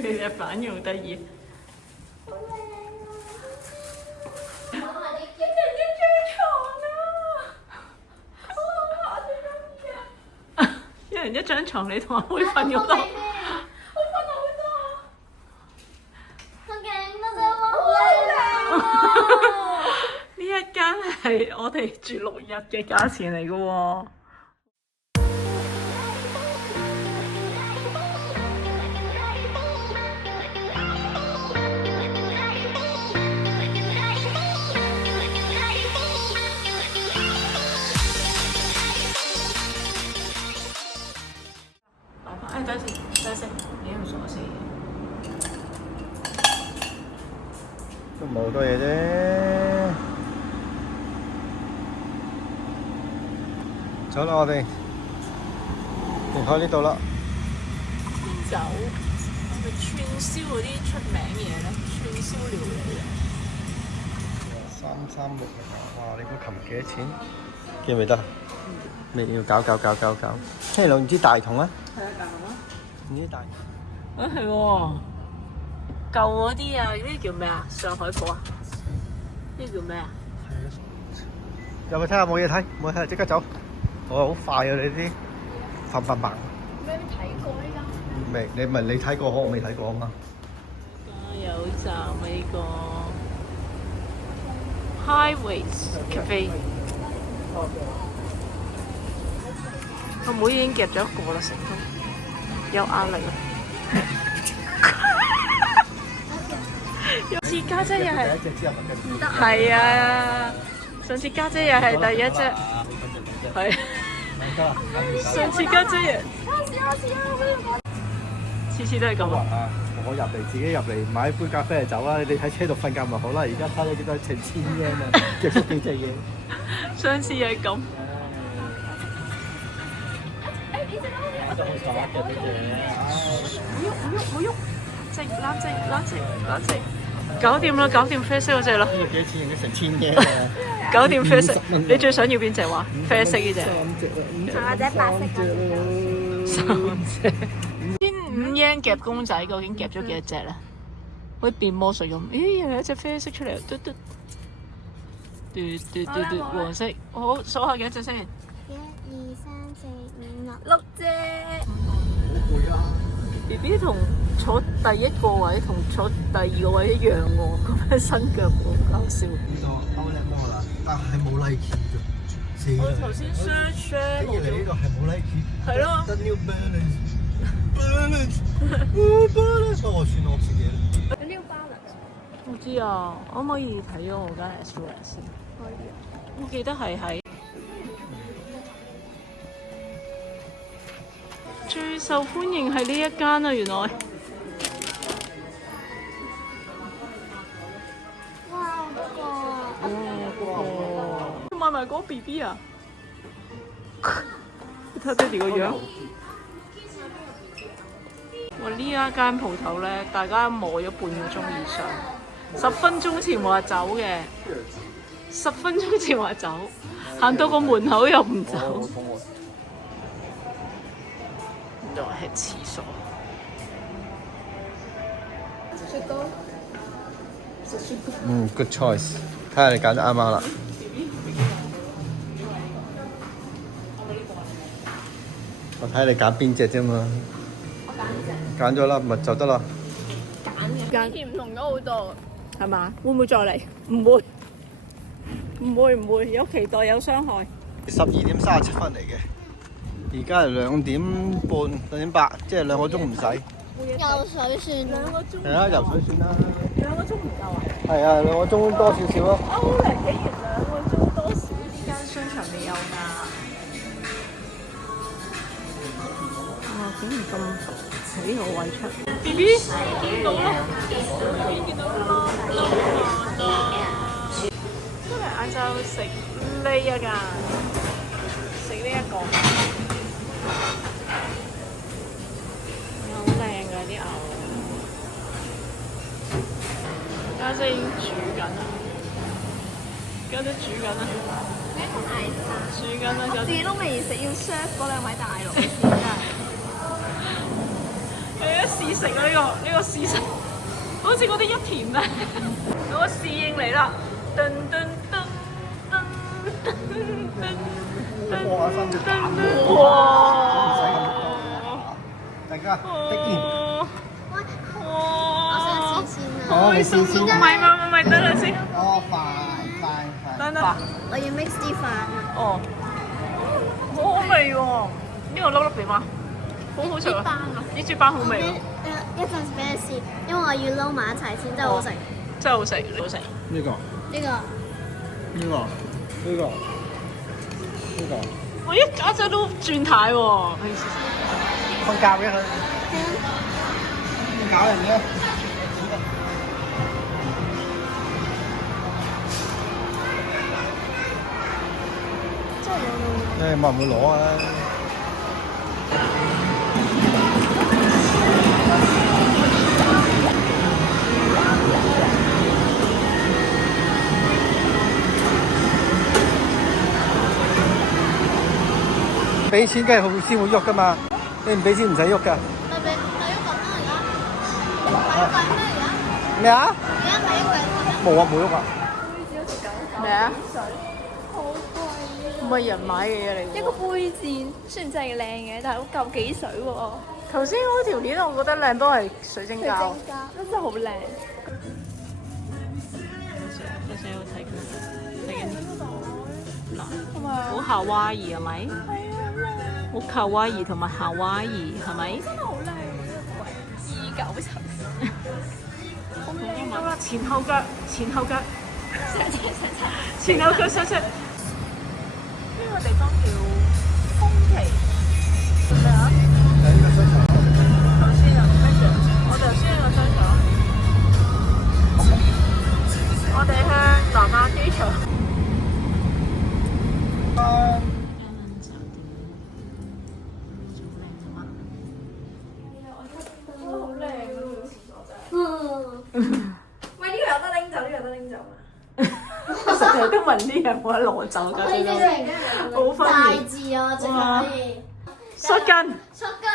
你嘅反應好得意。一人一張床啊！哇，我哋中意啊！一人一張床，你同阿妹瞓嗰度。我瞓好多。好勁啊！好靚啊！呢一間係我哋住6日嘅價錢嚟嘅喎。等陣，你用鎖匙。都冇好多嘢啫。走啦，我哋離開呢度啦。走，係咪串燒嗰啲出名嘢咧？串燒料理啊336哇！你個琴幾多錢？記唔記得？未要搞。聽兩支大筒啊！係啊，大筒啊！呢啲大筒。係喎，舊嗰啲啊，呢啲叫咩啊？上海鋪啊？呢啲叫咩啊？入去睇下，冇嘢睇，冇嘢睇，即刻走。我好快啊！你啲砰。咩睇過呢間？未，你咪你睇過，我未睇過啊嘛。加油站呢個 Highways Cafe， 我妹已經夾咗一個啦，成功，有壓力啊！上次家姐又係，係啊，上次家姐又係第一隻，係。上次家姐次次都係咁啊！我入嚟自己入嚟買一杯咖啡就走啦，你哋喺車度瞓覺咪好啦。而家睇你幾多成千嘢啊，夾咗幾隻嘢。上次又係咁。唔喐，冷靜，搞掂啡色嗰隻啦。呢個幾錢？已經成千嘢啦。搞掂啡色，你最想要邊隻話？啡色呢隻。仲有隻白色嗰隻。3隻。5yen夾公仔，究竟夾咗幾多隻咧？好似變魔術咁，咦，又有一隻啡色出嚟，嘟，黃色。好，數下幾多隻先。1、2、3、4、5、6、6隻。好攰啊 BB 同坐第一個位同坐第二個位一樣喎，咁樣伸腳好搞笑。呢度歐叻摩啦，但係冇 Nike 啫。我頭先 search 咧，跟住你呢度係冇 Nike。係咯。The New Balance。不過我算我自己啦。New Balance。我知啊，可唔可以睇咗我間 restaurant 先？可以啊。我記得係喺最受歡迎係呢一間啊，原來。哇，買埋嗰個 BB 啊！你睇爹哋個樣。哇！呢一間鋪頭咧，大家磨咗半個鐘以上，10分鐘前話走嘅，10分鐘前話走，行到個門口又唔走。呢度係廁所。雪糕。Good choice。睇下你揀得啱啱啦。我睇你揀邊隻啫嘛。我揀呢隻。揀咗啦，咪就得啦。揀嘅。之前唔同咗好多。係嘛？會唔會再嚟？唔會，有期待有傷害。12點37分嚟嘅，而家係2點半、2點8，即係2個鐘唔使。游水算2個鐘。係啊，游水算啦。2個鐘唔夠啊？係啊，2個鐘多少少咯。歐零竟然2個鐘多少？呢間商場未有㗎。哇！竟然咁喺呢個位出。BB 見到啦，見到啦。今日晏晝食呢一間，食呢一個。好靚㗎啲牛。家姐已經煮緊啦，家姐煮緊啦，煮緊啦，家姐。自己都未食，要 serve 嗰2位大佬先真係。你一試食啊呢個個事實，好似嗰啲一田啊，嗰個侍應嚟啦，噔噔噔噔噔噔，過下身就打喎，唔使咁多，大家的見。我想試先啊！哦，你試先。唔係，等陣先。哦，快。等等。我要 mix 啲飯啊！哦，好好味喎！呢個粒粒點啊？好食啊！呢豬斑好味喎，一陣俾你試，因為我要撈埋一齊先，真係好食。真係好食，好食。呢個。呢個我一家姐都轉態喎，瞓覺嘅佢。搞人嘅。誒，冇人會攞啊！俾錢梗係先會喐噶嘛，你唔俾錢唔使喐噶。咪喐緊啦而家！咪喐緊咩而家？咩啊？而家咪喐緊咩？冇啊，冇喐啊！咩啊？好貴唔係人買嘅嘢嚟一個杯墊，雖然真係靚嘅，但係好夠幾水喎。頭先嗰條鏈我覺得靚都係水晶膠。真係好靚。我想要睇佢，睇緊嗱，好夏威夷係咪？好卡哇伊同埋夏威夷係咪？真係好靚，297。好啦，前後腳，前後腳上車。呢個地方叫風旗。咩啊？頭先啊，咩場？我哋頭先個商場。我哋向南亞機場。喂，呢個有得拎走，呢個有得拎走嘛？我成日都問啲人冇得攞走㗎，最多好分大裂。字啊，仲可以。摔筋，出筋。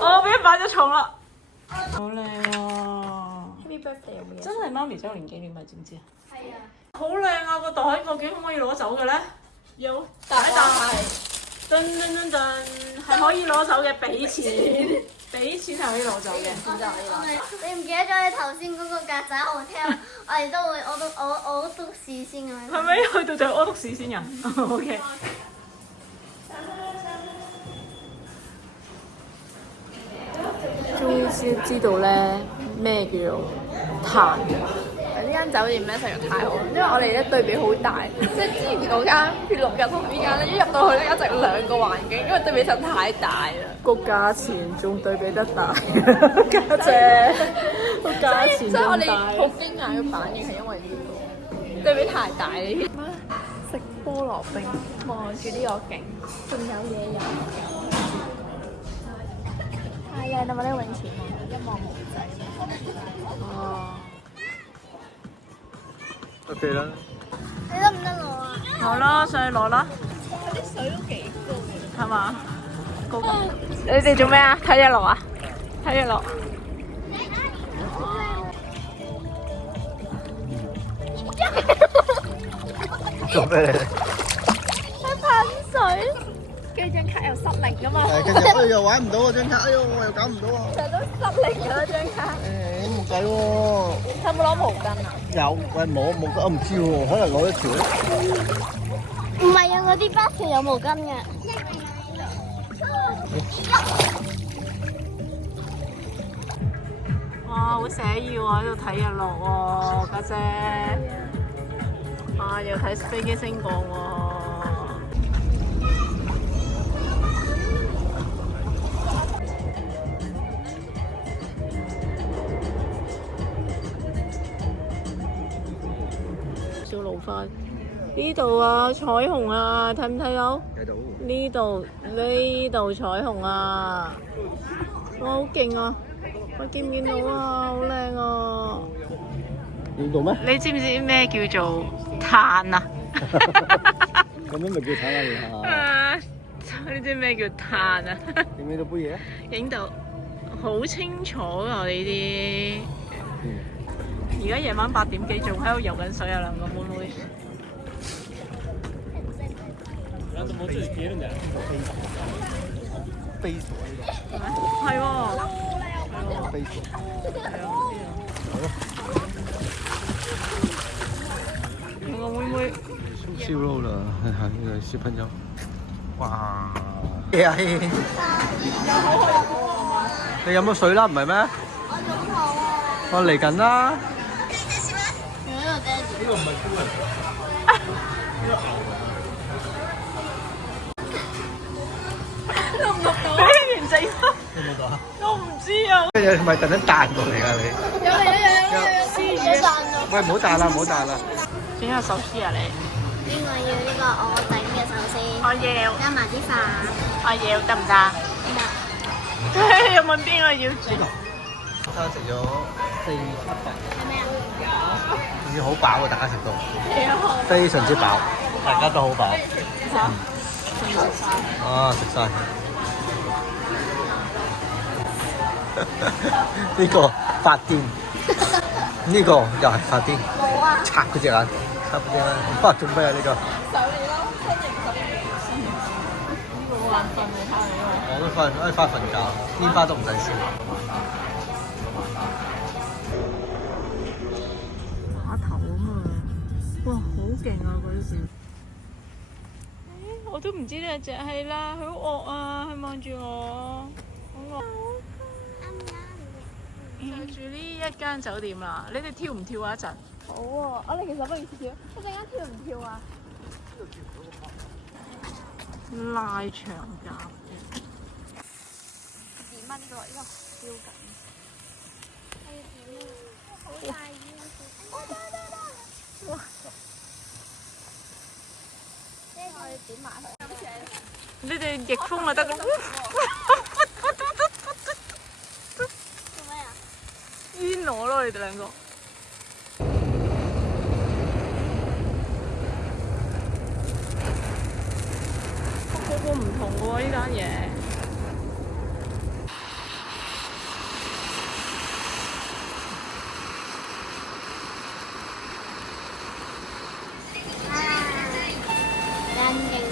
我俾人擺咗重啦。好靚啊！ Happy birthday 有冇嘢？真係媽咪周年紀念日，知唔知啊？係啊。好靚啊！個袋究竟可唔可以攞走嘅咧？有大噔噔噔噔，係可以攞走嘅，俾錢係可以攞走嘅。你唔記得咗你頭先嗰個曱甴 hotel？我哋都會，我都試先咁樣。係咪去到就屙督屎先人？OK。終於先知道咧咩叫做嘆。呢間酒店咧實在太好，因為我哋咧對比好大，即係之前嗰間血綠日同呢間咧，一入到去咧，簡直兩個環境，因為對比實太大啦。個價錢仲對比得大，家姐個價錢所以我哋仲大。好驚訝嘅反應係因為呢個對比太大呢啲。食菠蘿冰，望住呢個景，仲有嘢飲。太靚啦！嘛呢個泳池一望無際。哦。 OK 啦。你得唔得攞啊？好啦，上去攞啦。啲水都幾高嘅。係嘛？高。你哋做咩啊？睇日落啊？睇日落。做咩嚟？喺噴水，跟住張卡又失靈噶嘛。跟住我又玩唔到啊張卡，哎呦我又搞唔到啊。成日都失靈㗎啦張卡。誒冇計喎。有冇攞毛巾啊？有，喂冇毛巾，我唔知喎，可能攞一條咧。唔係啊，我啲巴士有毛巾嘅。哇，好寫意喎！喺度睇日落喎，家姐。啊，又睇飛機升降喎。小路花呢度啊，彩虹啊，睇唔睇到？睇到。呢度彩虹啊！哇，好勁啊！我見唔見到啊？好靚啊！見到咩？你知唔知咩叫做嘆啊？咁樣咪叫睇下你知咩叫嘆啊？影唔影到杯嘢啊？影到，好清楚啊！呢啲而家夜晚8點幾，仲喺度游緊水啊！兩個妹妹。飛咗呢係喎，個，飛咗。兩個妹妹。燒肉啦，呢個小朋友。哇！係啊！你飲咗水啦，唔係咩？我肚餓喎。我嚟緊啦。呢個唔係豬嚟。錄唔錄到？俾完整翻。錄唔錄到啊？我唔知啊。咩嘢？係咪特登彈過嚟㗎你？有彈咗。喂，唔好彈啦，唔好彈啦。整下壽司啊你？邊個要呢個我整嘅壽司？我要。加埋啲飯。我要得唔得？有冇邊個要煮？餐食咗4、7份，係咩啊？仲要好飽喎！大家食到非常之飽，大家都好飽。啊！食晒。呢個發癲，呢個又係發癲。冇啊！拆佢隻眼，拆佢隻眼。哇！做咩啊？呢個？好眼瞓你睇你。我都翻瞓覺，煙花都唔使燒。碼頭啊嘛，哇，好勁啊嗰啲船！我都唔知呢隻係啦，佢好惡啊，佢望住我，好惡。住呢一間酒店啦，你哋跳唔跳啊一陣？好喎，我哋其實不如跳，一陣間跳唔跳啊？拉長夾嘅。2蚊呢個超緊。好大煙。哇！我要點埋佢。你哋逆風就得啦。做咩啊？煙我咯，你哋兩個。個個唔同嘅喎，呢單嘢。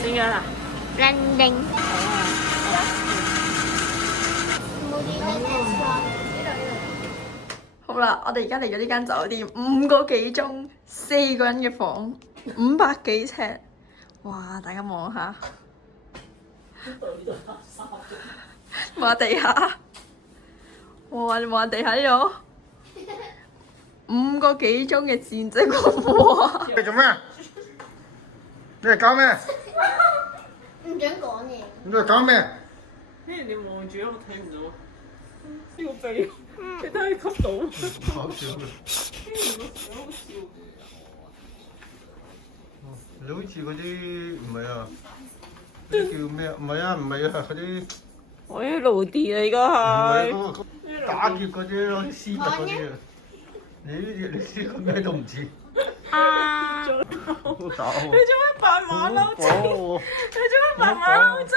點樣啊？靚定。冇點解好啦，我哋而家嚟咗呢間酒店5個幾鐘，4個人嘅房，500幾尺，哇！大家望下，望下地下，望下地下呢度，5個幾鐘嘅戰績，哇！你做咩？你係搞咩？唔准講嘢。你係搞咩？你望住我睇唔到。呢個鼻，你睇佢吸到。好笑嘅。你好似嗰啲唔係啊？嗰啲叫咩啊？唔係啊，唔係啊，嗰啲我啲老弟啊，而家唔係。係嗰個打劫嗰啲咯，啲私密嗰啲啊。你呢個咩都唔知。啊！好打喎！你做咩扮馬騮仔？你做咩扮馬騮仔？